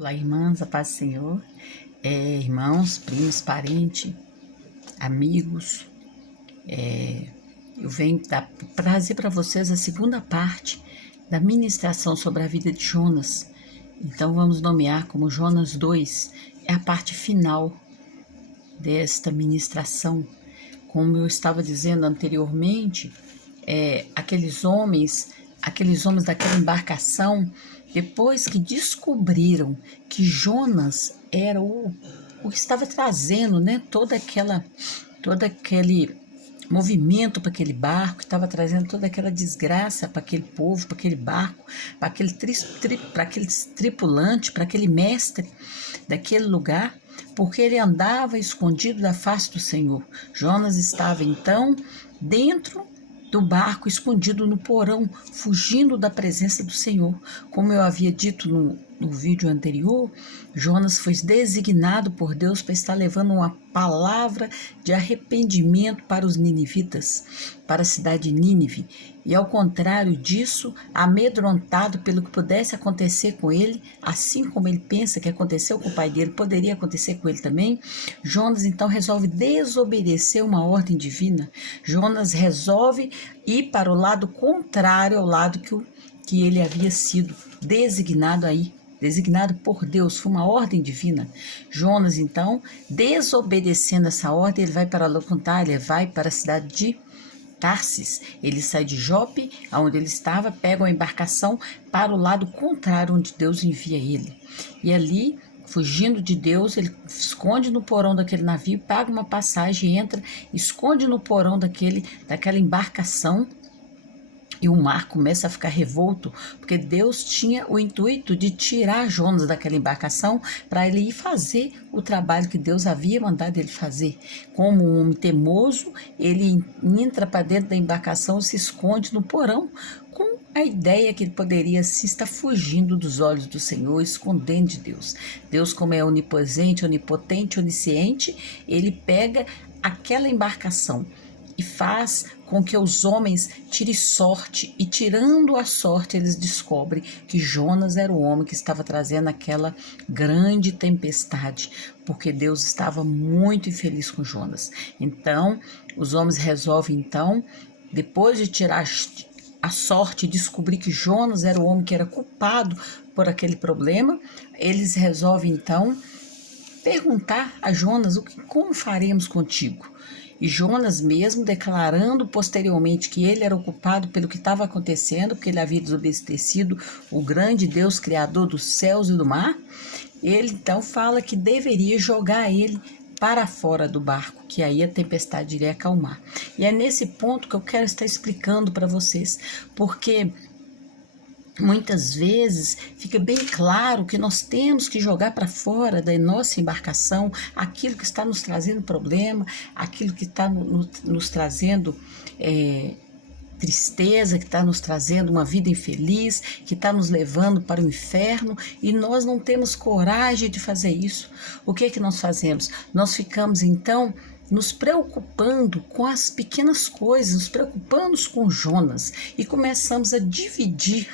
Olá, irmãs, a paz do Senhor, irmãos, primos, parentes, amigos. Eu venho trazer para vocês a segunda parte da ministração sobre a vida de Jonas. Então, vamos nomear como Jonas 2, é a parte final desta ministração. Como eu estava dizendo anteriormente, aqueles homens daquela embarcação, depois que descobriram que Jonas era o que estava trazendo, né, todo aquele movimento para aquele barco, que estava trazendo toda aquela desgraça para aquele povo, para aquele barco, para aquele tripulante, para aquele mestre daquele lugar, porque ele andava escondido da face do Senhor. Jonas estava então dentro do barco, escondido no porão, fugindo da presença do Senhor. Como eu havia dito no vídeo anterior, Jonas foi designado por Deus para estar levando uma palavra de arrependimento para os ninivitas, para a cidade de Nínive. E ao contrário disso, amedrontado pelo que pudesse acontecer com ele, assim como ele pensa que aconteceu com o pai dele, poderia acontecer com ele também, Jonas então resolve desobedecer uma ordem divina. Jonas resolve ir para o lado contrário ao lado que ele havia sido designado por Deus, foi uma ordem divina. Jonas, então, desobedecendo essa ordem, ele vai para Locuntá, ele vai para a cidade de Tarsis. Ele sai de Jope, onde ele estava, pega uma embarcação para o lado contrário, onde Deus envia ele. E ali, fugindo de Deus, ele esconde no porão daquele navio, paga uma passagem, entra, esconde no porão daquela embarcação. E o mar começa a ficar revolto, porque Deus tinha o intuito de tirar Jonas daquela embarcação para ele ir fazer o trabalho que Deus havia mandado ele fazer. Como um homem teimoso, ele entra para dentro da embarcação, se esconde no porão, com a ideia que ele poderia se estar fugindo dos olhos do Senhor, escondendo de Deus. Deus, como é onipresente, onipotente, onisciente, ele pega aquela embarcação e faz com que os homens tirem sorte, e tirando a sorte eles descobrem que Jonas era o homem que estava trazendo aquela grande tempestade, porque Deus estava muito infeliz com Jonas. Então, os homens resolvem então, depois de tirar a sorte e descobrir que Jonas era o homem que era culpado por aquele problema, eles resolvem então perguntar a Jonas como faremos contigo. E Jonas mesmo declarando posteriormente que ele era o culpado pelo que estava acontecendo, porque ele havia desobedecido o grande Deus criador dos céus e do mar, ele então fala que deveria jogar ele para fora do barco, que aí a tempestade iria acalmar. E é nesse ponto que eu quero estar explicando para vocês, porque muitas vezes fica bem claro que nós temos que jogar para fora da nossa embarcação aquilo que está nos trazendo problema, aquilo que está nos trazendo tristeza, que está nos trazendo uma vida infeliz, que está nos levando para o inferno, e nós não temos coragem de fazer isso. O que é que nós fazemos? Nós ficamos então nos preocupando com as pequenas coisas, nos preocupamos com Jonas e começamos a dividir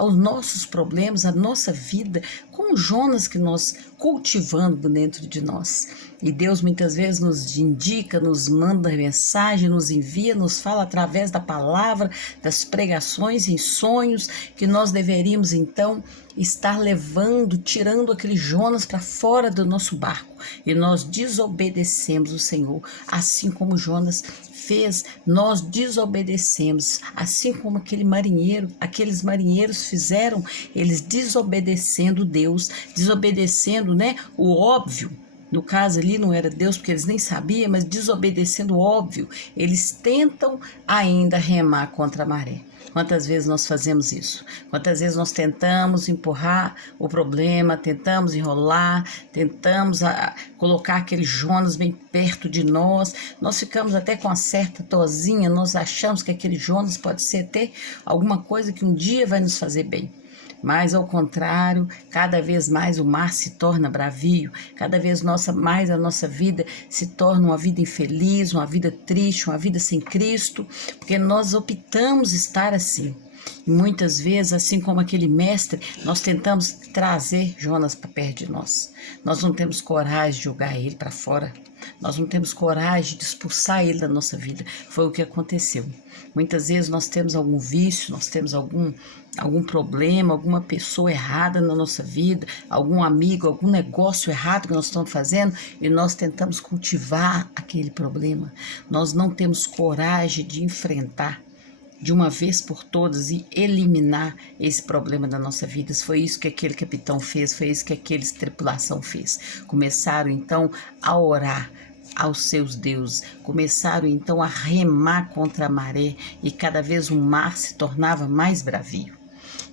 os nossos problemas, a nossa vida com Jonas que nós cultivamos dentro de nós. E Deus muitas vezes nos indica, nos manda mensagem, nos envia, nos fala através da palavra, das pregações, em sonhos, que nós deveríamos então estar levando, tirando aquele Jonas para fora do nosso barco. E nós desobedecemos o Senhor, assim como Jonas fez, nós desobedecemos, assim como aqueles marinheiros fizeram, eles desobedecendo Deus, desobedecendo, o óbvio. No caso ali não era Deus, porque eles nem sabiam, mas desobedecendo o óbvio, eles tentam ainda remar contra a maré. Quantas vezes nós fazemos isso? Quantas vezes nós tentamos empurrar o problema, tentamos enrolar, tentamos colocar aquele Jonas bem perto de nós, nós ficamos até com uma certa tozinha, nós achamos que aquele Jonas pode ser até alguma coisa que um dia vai nos fazer bem. Mas, ao contrário, cada vez mais o mar se torna bravio, cada vez mais a nossa vida se torna uma vida infeliz, uma vida triste, uma vida sem Cristo, porque nós optamos estar assim. E muitas vezes, assim como aquele mestre, nós tentamos trazer Jonas para perto de nós. Nós não temos coragem de jogar ele para fora. Nós não temos coragem de expulsar ele da nossa vida. Foi o que aconteceu. Muitas vezes nós temos algum vício, nós temos algum problema, alguma pessoa errada na nossa vida, algum amigo, algum negócio errado que nós estamos fazendo e nós tentamos cultivar aquele problema. Nós não temos coragem de enfrentar de uma vez por todas e eliminar esse problema da nossa vida. Foi isso que aquele capitão fez, foi isso que aquele tripulação fez. Começaram então a orar aos seus deuses, começaram então a remar contra a maré e cada vez o mar se tornava mais bravio.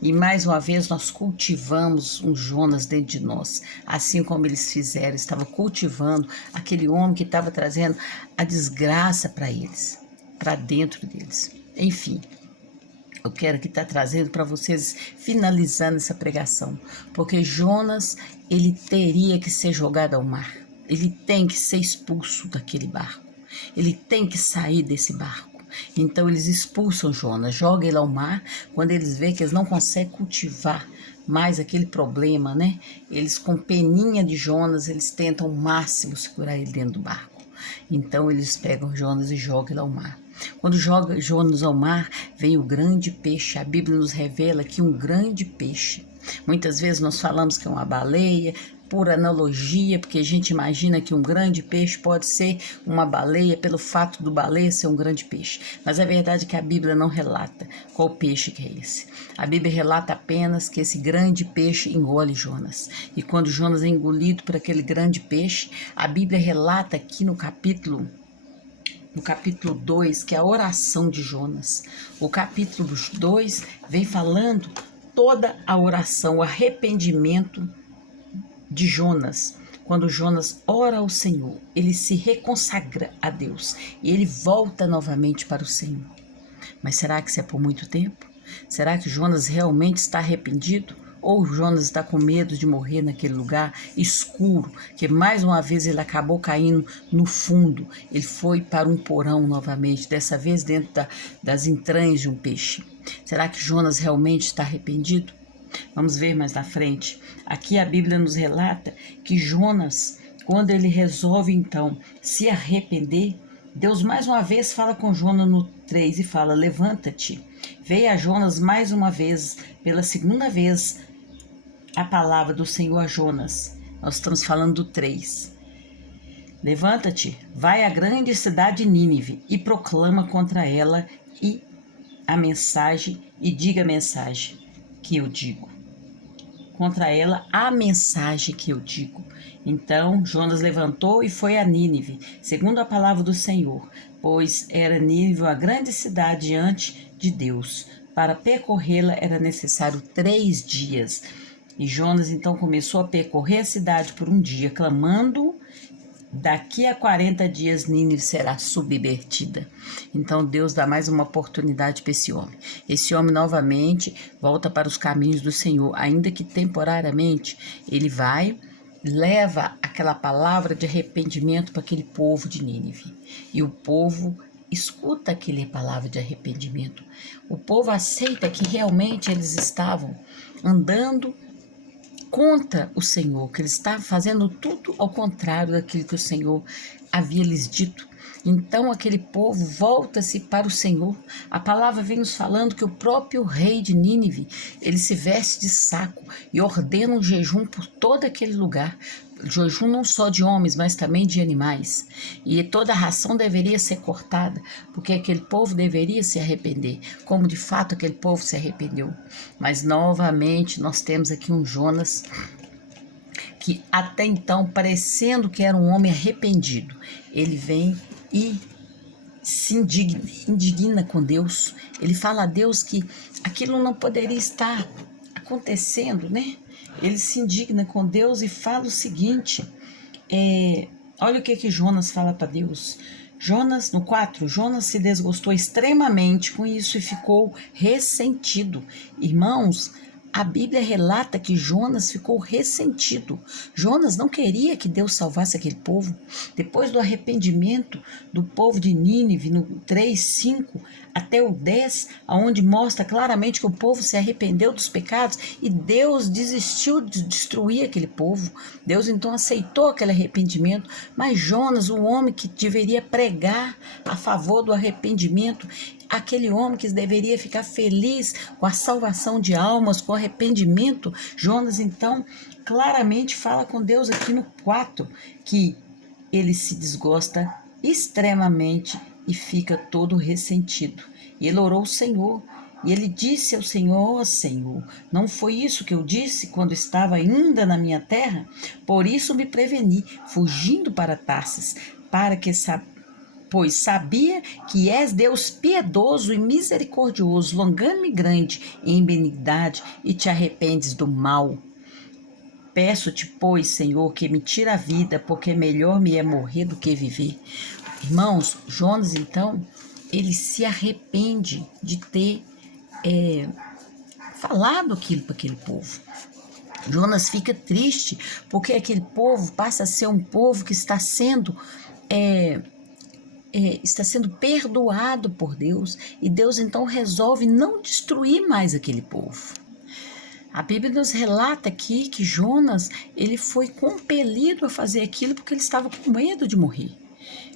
E mais uma vez nós cultivamos um Jonas dentro de nós, assim como eles fizeram, estava cultivando aquele homem que estava trazendo a desgraça para eles, para dentro deles. Enfim, eu quero que estar trazendo para vocês, finalizando essa pregação, porque Jonas, ele teria que ser jogado ao mar, ele tem que ser expulso daquele barco, ele tem que sair desse barco. Então eles expulsam Jonas, jogam ele ao mar. Quando eles veem que eles não conseguem cultivar mais aquele problema, né? Eles com peninha de Jonas, eles tentam ao máximo segurar ele dentro do barco. Então eles pegam Jonas e jogam ele ao mar. Quando joga Jonas ao mar, vem o grande peixe. A Bíblia nos revela que um grande peixe. Muitas vezes nós falamos que é uma baleia, por analogia, porque a gente imagina que um grande peixe pode ser uma baleia pelo fato do baleia ser um grande peixe. Mas a verdade é que a Bíblia não relata qual peixe que é esse. A Bíblia relata apenas que esse grande peixe engole Jonas. E quando Jonas é engolido por aquele grande peixe, a Bíblia relata aqui no capítulo 2, que é a oração de Jonas. O capítulo 2 vem falando toda a oração, o arrependimento de Jonas. Quando Jonas ora ao Senhor, ele se reconsagra a Deus e ele volta novamente para o Senhor. Mas será que isso é por muito tempo? Será que Jonas realmente está arrependido? Ou Jonas está com medo de morrer naquele lugar escuro, que mais uma vez ele acabou caindo no fundo? Ele foi para um porão novamente, dessa vez dentro das entranhas de um peixe. Será que Jonas realmente está arrependido? Vamos ver mais na frente. Aqui a Bíblia nos relata que Jonas, quando ele resolve então se arrepender, Deus mais uma vez fala com Jonas no 3 e fala: levanta-te. Veio a Jonas mais uma vez, pela segunda vez, a palavra do Senhor a Jonas. Nós estamos falando do 3. Levanta-te, vai à grande cidade Nínive e proclama contra ela e diga a mensagem que eu digo. Contra ela a mensagem que eu digo. Então Jonas levantou e foi a Nínive, segundo a palavra do Senhor, pois era Nínive uma grande cidade diante de Deus. Para percorrê-la era necessário 3 dias. E Jonas então começou a percorrer a cidade por um dia, clamando: daqui a 40 dias Nínive será subvertida. Então Deus dá mais uma oportunidade para esse homem. Esse homem novamente volta para os caminhos do Senhor, ainda que temporariamente ele vai, leva aquela palavra de arrependimento para aquele povo de Nínive. E o povo escuta aquela palavra de arrependimento. O povo aceita que realmente eles estavam andando contra o Senhor, que eles estavam fazendo tudo ao contrário daquilo que o Senhor havia lhes dito. Então aquele povo volta-se para o Senhor. A palavra vem nos falando que o próprio rei de Nínive, ele se veste de saco e ordena um jejum por todo aquele lugar. Jejum não só de homens, mas também de animais. E toda a ração deveria ser cortada, porque aquele povo deveria se arrepender, como de fato aquele povo se arrependeu. Mas novamente nós temos aqui um Jonas que até então, parecendo que era um homem arrependido, ele vem e se indigna com Deus. Ele fala a Deus que aquilo não poderia estar acontecendo, né? Ele se indigna com Deus e fala o seguinte, olha o que Jonas fala para Deus. Jonas, no 4, Jonas se desgostou extremamente com isso e ficou ressentido. Irmãos, a Bíblia relata que Jonas ficou ressentido. Jonas não queria que Deus salvasse aquele povo. Depois do arrependimento do povo de Nínive, no 3, 5 até o 10, onde mostra claramente que o povo se arrependeu dos pecados e Deus desistiu de destruir aquele povo. Deus então aceitou aquele arrependimento, mas Jonas, o homem que deveria pregar a favor do arrependimento, aquele homem que deveria ficar feliz com a salvação de almas, com o arrependimento, Jonas então claramente fala com Deus aqui no 4, que ele se desgosta extremamente e fica todo ressentido. E ele orou ao Senhor, e ele disse ao Senhor: ó Senhor, não foi isso que eu disse quando estava ainda na minha terra? Por isso me preveni, fugindo para Tarsis, para que pois sabia que és Deus piedoso e misericordioso, longânimo e grande em benignidade, e te arrependes do mal. Peço-te, pois, Senhor, que me tire a vida, porque melhor me é morrer do que viver. Irmãos, Jonas, então, ele se arrepende de ter falado aquilo para aquele povo. Jonas fica triste, porque aquele povo passa a ser um povo que está sendo perdoado por Deus, e Deus então resolve não destruir mais aquele povo. A Bíblia nos relata aqui que Jonas, ele foi compelido a fazer aquilo porque ele estava com medo de morrer.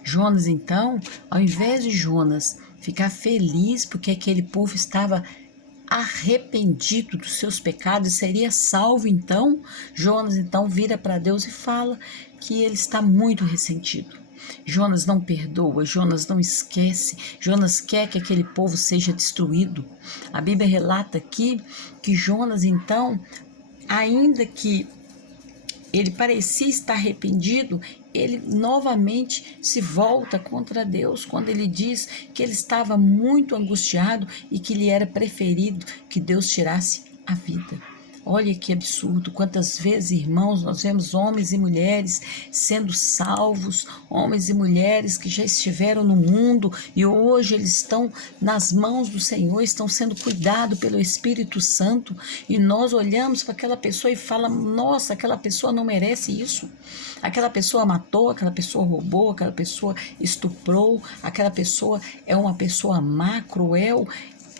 Jonas então, ao invés de Jonas ficar feliz porque aquele povo estava arrependido dos seus pecados e seria salvo, então Jonas então vira para Deus e fala que ele está muito ressentido. Jonas não perdoa, Jonas não esquece, Jonas quer que aquele povo seja destruído. A Bíblia relata aqui que Jonas, então, ainda que ele parecia estar arrependido, ele novamente se volta contra Deus quando ele diz que ele estava muito angustiado e que lhe era preferido que Deus tirasse a vida. Olha que absurdo, quantas vezes, irmãos, nós vemos homens e mulheres sendo salvos, homens e mulheres que já estiveram no mundo e hoje eles estão nas mãos do Senhor, estão sendo cuidados pelo Espírito Santo, e nós olhamos para aquela pessoa e falamos: nossa, aquela pessoa não merece isso, aquela pessoa matou, aquela pessoa roubou, aquela pessoa estuprou, aquela pessoa é uma pessoa má, cruel.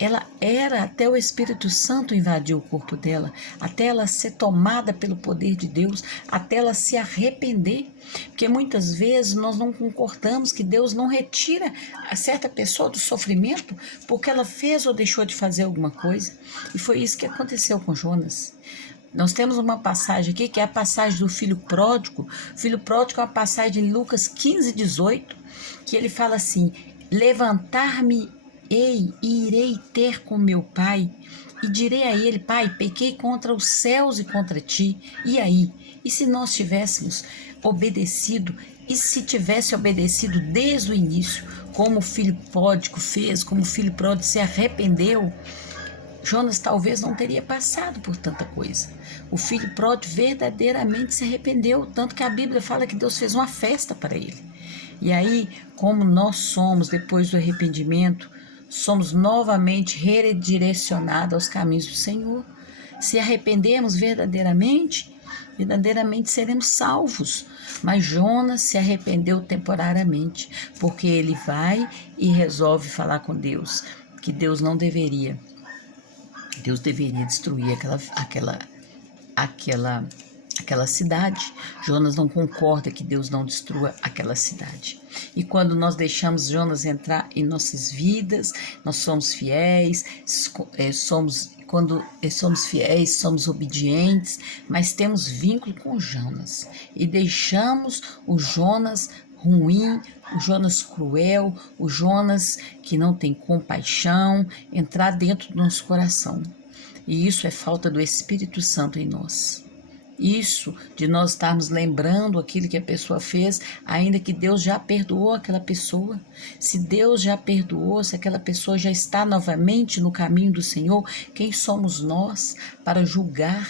Ela era até o Espírito Santo invadir o corpo dela, até ela ser tomada pelo poder de Deus, até ela se arrepender. Porque muitas vezes nós não concordamos que Deus não retira a certa pessoa do sofrimento porque ela fez ou deixou de fazer alguma coisa. E foi isso que aconteceu com Jonas. Nós temos uma passagem aqui que é a passagem do filho pródigo. O filho pródigo é uma passagem de Lucas 15, 18, que ele fala assim: levantar-me e irei ter com meu pai, e direi a ele: Pai, pequei contra os céus e contra ti. E aí? E se nós tivéssemos obedecido, e se tivesse obedecido desde o início, como o filho pródigo fez, como o filho pródigo se arrependeu, Jonas talvez não teria passado por tanta coisa. O filho pródigo verdadeiramente se arrependeu, tanto que a Bíblia fala que Deus fez uma festa para ele. E aí, como nós somos, depois do arrependimento, somos novamente redirecionados aos caminhos do Senhor. Se arrependemos verdadeiramente seremos salvos. Mas Jonas se arrependeu temporariamente, porque ele vai e resolve falar com Deus, que Deus não deveria. Deus deveria destruir aquela cidade. Jonas não concorda que Deus não destrua aquela cidade. E quando nós deixamos Jonas entrar em nossas vidas, nós somos fiéis, quando somos fiéis, somos obedientes, mas temos vínculo com Jonas e deixamos o Jonas ruim, o Jonas cruel, o Jonas que não tem compaixão entrar dentro do nosso coração. E isso é falta do Espírito Santo em nós. Isso de nós estarmos lembrando aquilo que a pessoa fez, ainda que Deus já perdoou aquela pessoa. Se Deus já perdoou, se aquela pessoa já está novamente no caminho do Senhor, quem somos nós para julgar?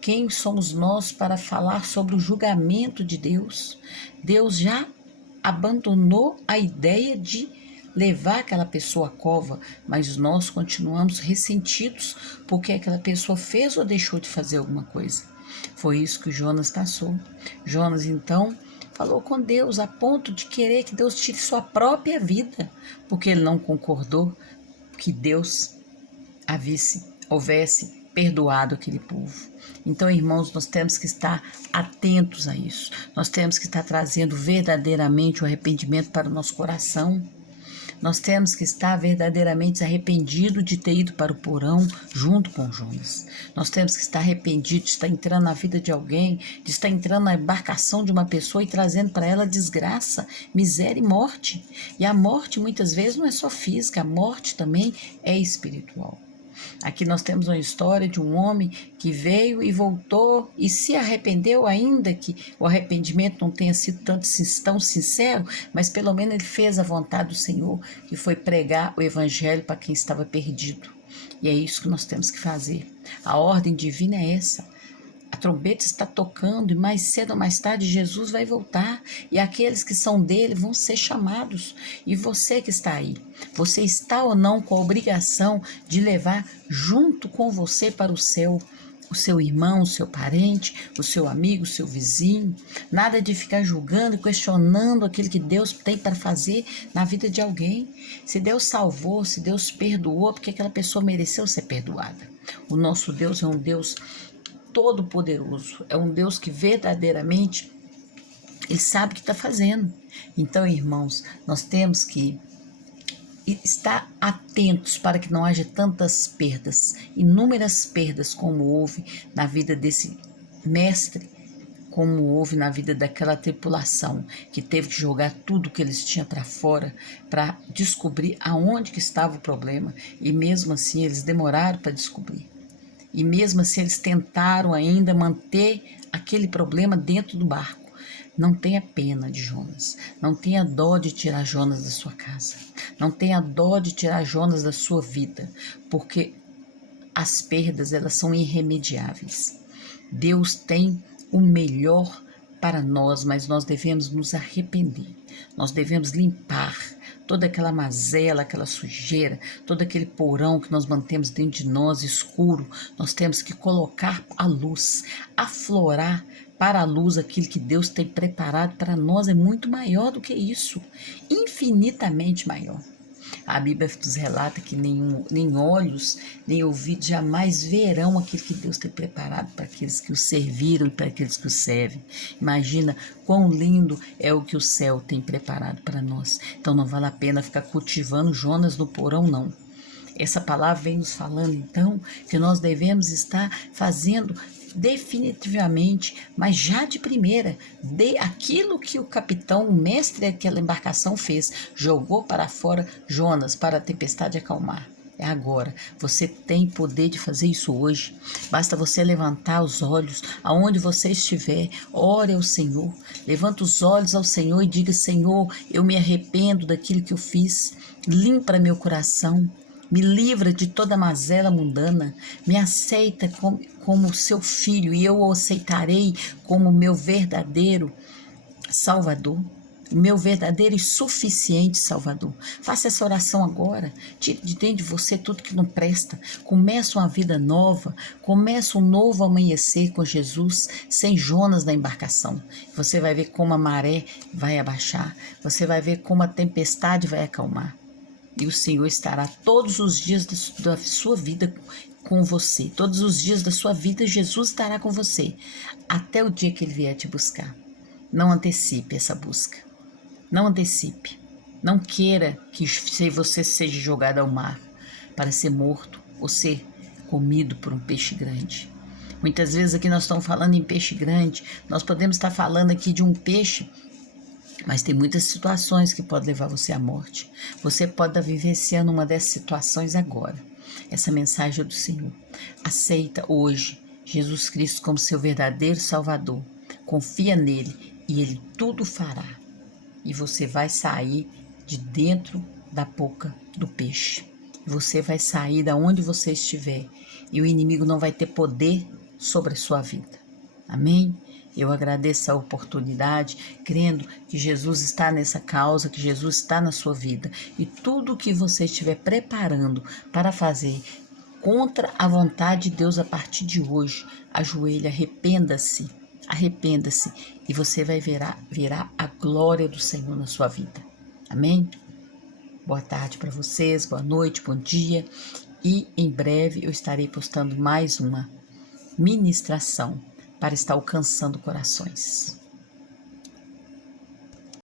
Quem somos nós para falar sobre o julgamento de Deus? Deus já abandonou a ideia de levar aquela pessoa à cova, mas nós continuamos ressentidos porque aquela pessoa fez ou deixou de fazer alguma coisa. Foi isso que o Jonas passou. Jonas, então, falou com Deus a ponto de querer que Deus tire sua própria vida, porque ele não concordou que Deus houvesse perdoado aquele povo. Então, irmãos, nós temos que estar atentos a isso. Nós temos que estar trazendo verdadeiramente o arrependimento para o nosso coração. Nós temos que estar verdadeiramente arrependido de ter ido para o porão junto com Jonas. Nós temos que estar arrependido de estar entrando na vida de alguém, de estar entrando na embarcação de uma pessoa e trazendo para ela desgraça, miséria e morte. E a morte muitas vezes não é só física, a morte também é espiritual. Aqui nós temos uma história de um homem que veio e voltou e se arrependeu, ainda que o arrependimento não tenha sido tão sincero, mas pelo menos ele fez a vontade do Senhor, que foi pregar o evangelho para quem estava perdido. E é isso que nós temos que fazer. A ordem divina é essa. A trombeta está tocando e mais cedo ou mais tarde Jesus vai voltar e aqueles que são dele vão ser chamados. E você que está aí, você está ou não com a obrigação de levar junto com você para o céu o seu irmão, o seu parente, o seu amigo, o seu vizinho? Nada de ficar julgando e questionando aquilo que Deus tem para fazer na vida de alguém. Se Deus salvou, se Deus perdoou, porque aquela pessoa mereceu ser perdoada. O nosso Deus é um Deus todo-poderoso, é um Deus que verdadeiramente ele sabe o que está fazendo. Então, irmãos, nós temos que estar atentos para que não haja tantas perdas, inúmeras perdas como houve na vida desse mestre, como houve na vida daquela tripulação que teve que jogar tudo que eles tinham para fora para descobrir aonde que estava o problema, e mesmo assim eles demoraram para descobrir. E mesmo assim eles tentaram ainda manter aquele problema dentro do barco. Não tenha pena de Jonas, não tenha dó de tirar Jonas da sua casa, não tenha dó de tirar Jonas da sua vida, porque as perdas elas são irremediáveis. Deus tem o melhor para nós, mas nós devemos nos arrepender, nós devemos limpar toda aquela mazela, aquela sujeira, todo aquele porão que nós mantemos dentro de nós escuro. Nós temos que colocar a luz, aflorar para a luz aquilo que Deus tem preparado para nós. É muito maior do que isso, infinitamente maior. A Bíblia nos relata que nem olhos, nem ouvidos jamais verão aquilo que Deus tem preparado para aqueles que o serviram e para aqueles que o servem. Imagina quão lindo é o que o céu tem preparado para nós. Então não vale a pena ficar cultivando Jonas no porão, não. Essa palavra vem nos falando, então, que nós devemos estar fazendo definitivamente, mas já de primeira, de aquilo que o capitão, o mestre daquela embarcação fez, jogou para fora Jonas para a tempestade acalmar. É agora, você tem poder de fazer isso hoje, basta você levantar os olhos, aonde você estiver, ore ao Senhor, levanta os olhos ao Senhor e diga: Senhor, eu me arrependo daquilo que eu fiz, limpa meu coração, me livra de toda mazela mundana, me aceita como seu filho e eu o aceitarei como meu verdadeiro Salvador, meu verdadeiro e suficiente Salvador. Faça essa oração agora, tire de dentro de você tudo que não presta, começa uma vida nova, começa um novo amanhecer com Jesus, sem Jonas na embarcação. Você vai ver como a maré vai abaixar, você vai ver como a tempestade vai acalmar. E o Senhor estará todos os dias da sua vida com você. Todos os dias da sua vida, Jesus estará com você. Até o dia que Ele vier te buscar. Não antecipe essa busca. Não antecipe. Não queira que você seja jogado ao mar para ser morto ou ser comido por um peixe grande. Muitas vezes aqui nós estamos falando em peixe grande. Nós podemos estar falando aqui de um peixe, mas tem muitas situações que podem levar você à morte. Você pode estar vivenciando uma dessas situações agora. Essa mensagem é do Senhor. Aceita hoje Jesus Cristo como seu verdadeiro Salvador. Confia nele e Ele tudo fará. E você vai sair de dentro da boca do peixe. Você vai sair da onde você estiver. E o inimigo não vai ter poder sobre a sua vida. Amém? Eu agradeço a oportunidade, crendo que Jesus está nessa causa, que Jesus está na sua vida. E tudo que você estiver preparando para fazer contra a vontade de Deus a partir de hoje, ajoelhe, arrependa-se, arrependa-se, e você vai verá a glória do Senhor na sua vida. Amém? Boa tarde para vocês, boa noite, bom dia. E em breve eu estarei postando mais uma ministração para estar alcançando corações.